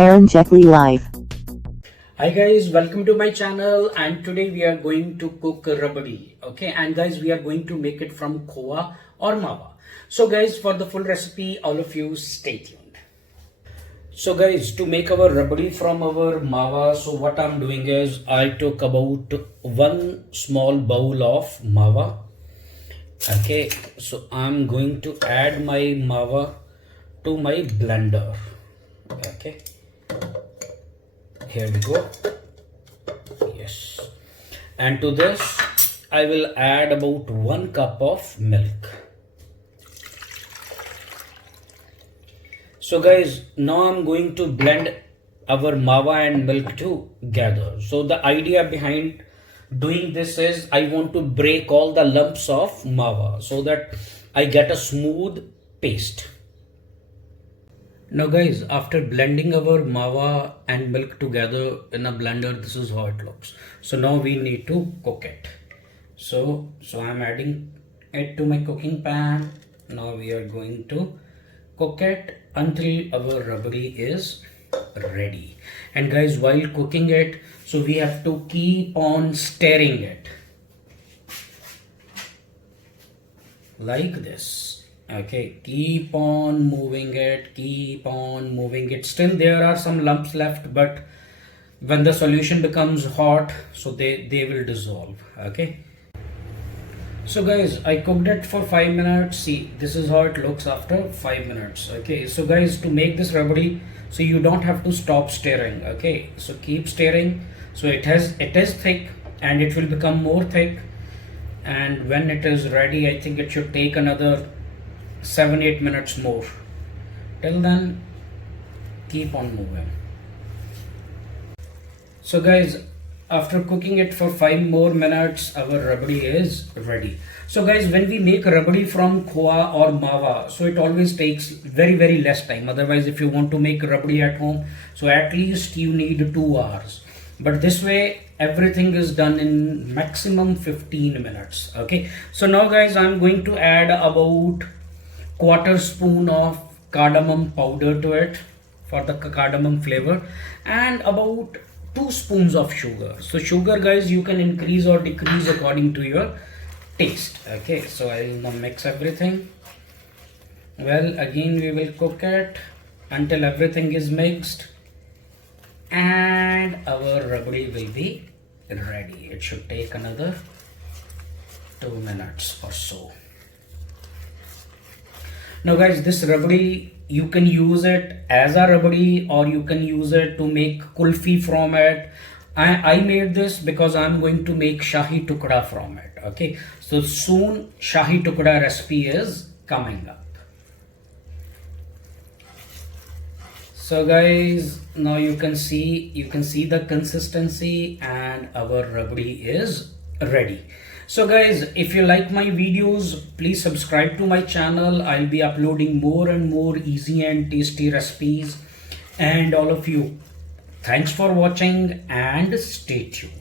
Karan Live. Hi guys, welcome to my channel, and today we are going to cook rabdi. Okay, and guys, we are going to make it from khoya or mawa. So guys, for the full recipe, all of you stay tuned. So guys, to make our rabdi from our mawa, so what I'm doing is I took about one small bowl of mawa. Okay, so I'm going to add my mawa to my blender. Okay, here we go. Yes, and to this I will add about 1 cup of milk. So guys, now I'm going to blend our mawa and milk together. So the idea behind doing this is I want to break all the lumps of mawa so that I get a smooth paste. Now guys, after blending our mawa and milk together in a blender, this is how it looks. So now we need to cook it. So I'm adding it to my cooking pan. Now we are going to cook it until our rabdi is ready. And guys, while cooking it, so we have to keep on stirring it like this. Okay, keep on moving it, still there are some lumps left, but when the solution becomes hot, so they will dissolve. Okay, so guys, I cooked it for 5 minutes. See, this is how it looks after 5 minutes. Okay, so guys, to make this rabdi, so you don't have to stop stirring. Okay, so keep stirring. So it is thick and it will become more thick, and when it is ready, I think it should take another 7-8 minutes more. Till then, keep on moving. So guys, after cooking it for 5 more minutes, our rabdi is ready. So guys, when we make rabdi from khoya or mawa, so it always takes very less time. Otherwise, if you want to make rabdi at home, so at least you need 2 hours. But this way, everything is done in maximum 15 minutes. Okay, so now guys, I'm going to add about quarter spoon of cardamom powder to it for the cardamom flavor, and about 2 spoons of sugar. So sugar guys, you can increase or decrease according to your taste. Okay, so I will now mix everything well. Again, we will cook it until everything is mixed, and our rabdi will be ready. It should take another 2 minutes or so. Now guys, this rabdi, you can use it as a rabdi or you can use it to make kulfi from it. I made this because I'm going to make shahi tukda from it. Okay, so soon shahi tukda recipe is coming up. So guys, now you can see the consistency, and our rabdi is ready. So guys, if you like my videos, please subscribe to my channel. I'll be uploading more and more easy and tasty recipes. And all of you, thanks for watching and stay tuned.